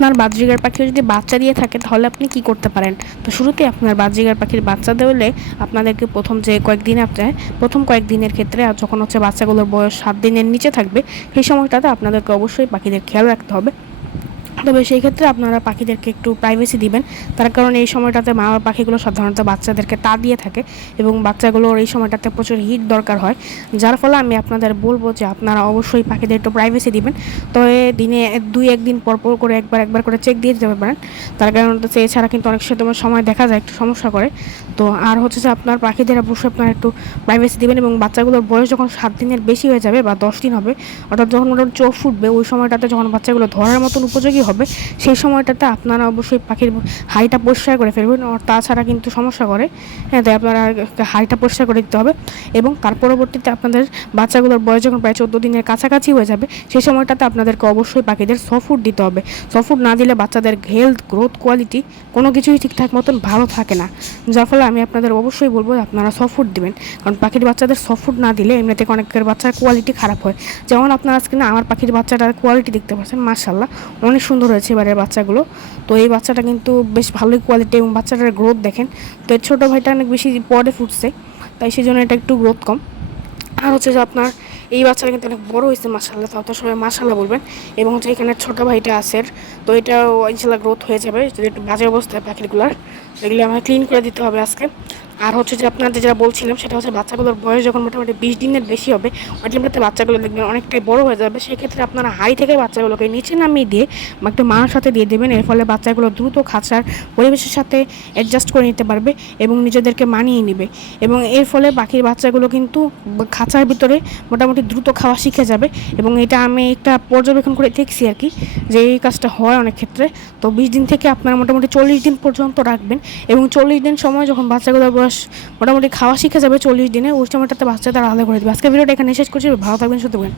আপনার বাজরিগার পাখি যদি বাচ্চা দিয়ে থাকে, তাহলে আপনি কি করতে পারেন? তো শুরুতে আপনার বাজরিগার পাখির বাচ্চা দেওয়ালে আপনাদেরকে প্রথম যে কয়েকদিন আপনার প্রথম কয়েকদিনের ক্ষেত্রে আর যখন হচ্ছে বাচ্চাগুলোর বয়স সাত দিনের নিচে থাকবে, সেই সময়টাতে আপনাদেরকে অবশ্যই পাখিদের খেয়াল রাখতে হবে। তবে সেই ক্ষেত্রে আপনারা পাখিদেরকে একটু প্রাইভেসি দিবেন। তার কারণে এই সময়টাতে মা পাখিগুলো সাধারণত বাচ্চাদেরকে তা দিয়ে থাকে এবং বাচ্চাগুলোর এই সময়টাতে প্রচুর হিট দরকার হয়। যার ফলে আমি আপনাদের বলব যে আপনারা অবশ্যই পাখিদের একটু প্রাইভেসি দিবেন। তবে দিনে দুই একদিন পর পর করে একবার একবার করে চেক দিয়ে দিতে পারেন তার কারণ হচ্ছে এছাড়া কিন্তু অনেক সময় সময় দেখা যায়, একটু সমস্যা করে। তো আর হচ্ছে যে আপনার পাখিদের অবশ্যই আপনারা একটু প্রাইভেসি দিবেন এবং বাচ্চাগুলোর বয়স যখন সাত দিনের বেশি হয়ে যাবে বা দশ দিন হবে, অর্থাৎ যখন ওটা চোখ ফুটবে, ওই সময়টাতে যখন বাচ্চাগুলো ধরার মতন উপযোগী হবে। সেই সময়টাতে আপনারা অবশ্যই পাখির হাড়িটা পরিষ্কার করে ফেলবেন তাছাড়া কিন্তু সমস্যা করে। হ্যাঁ তাই আপনারা হাড়িটা পরিষ্কার করে দিতে হবে এবং তার পরবর্তীতে আপনাদের বাচ্চাগুলোর বয়স যখন প্রায় চোদ্দ দিনের কাছাকাছি হয়ে যাবে, সেই সময়টাতে আপনাদেরকে অবশ্যই পাখিদের সফুড দিতে হবে। সফুড না দিলে বাচ্চাদের হেলথ গ্রোথ কোয়ালিটি কোনো কিছুই ঠিকঠাক মতন ভালো থাকে না। যার ফলে আমি আপনাদের অবশ্যই বলব আপনারা সফুড দিবেন। কারণ পাখির বাচ্চাদের সফুড না দিলে এমনিতে অনেকের বাচ্চার কোয়ালিটি খারাপ হয়। যেমন আপনারা আজকে না, আমার পাখির বাচ্চাটার কোয়ালিটি দেখতে পাচ্ছেন মার্শাল্লাহ অনেক সুন্দর হয়েছে এবারের বাচ্চাগুলো। তো এই বাচ্চাটা কিন্তু বেশ ভালোই কোয়ালিটি এবং বাচ্চাটার গ্রোথ দেখেন। তো এর ছোটো ভাইটা অনেক বেশি পরে ফুটছে, তাই সেই জন্য এটা একটু গ্রোথ কম। আর হচ্ছে যে আপনার এই বাচ্চাটা কিন্তু অনেক বড় হয়েছে মাসাল্লাহ তো সবাই মাসাল্লাহ বলবেন। এবং হচ্ছে এখানে ছোটো ভাইটা আছে তো এটাও ইনশাল্লাহ গ্রোথ হয়ে যাবে। যদি একটু বাজে অবস্থায় পাখিগুলার এগুলি আমাকে ক্লিন করে দিতে হবে আজকে। আর হচ্ছে যে আপনাদের যেটা বলছিলাম, সেটা হচ্ছে বাচ্চাগুলোর বয়স যখন মোটামুটি বিশ দিনের বেশি হবে ওই টাইমটাতে বাচ্চাগুলো দেখবেন অনেকটাই বড় হয়ে যাবে। সেক্ষেত্রে আপনারা হাই থেকে বাচ্চাগুলোকে নিচে নামিয়ে দিয়ে বা একটু মার সাথে দিয়ে দেবেন। এর ফলে বাচ্চাগুলো দ্রুত খাঁচার পরিবেশের সাথে অ্যাডজাস্ট করে নিতে পারবে এবং নিজেদেরকে মানিয়ে নেবে। এবং এর ফলে পাখির বাচ্চাগুলো কিন্তু খাঁচার ভিতরে মোটামুটি দ্রুত খাওয়া শিখে যাবে। এবং এটা আমি একটা পর্যবেক্ষণ করে দেখছি আর কি, যে এই কাজটা হয় অনেক ক্ষেত্রে। তো বিশ দিন থেকে আপনারা মোটামুটি চল্লিশ দিন পর্যন্ত রাখবেন। এবং চল্লিশ দিন সময় যখন বাচ্চাগুলোর বয়স মোটামুটি খাওয়া শিখে যাবে চল্লিশ দিনে, ওই সময়টাতে বাচ্চা তারা আলাদা করে দেবে। আজকে ভিডিওটা এখানে শেষ করছি, ভালো থাকবেন সুতরাং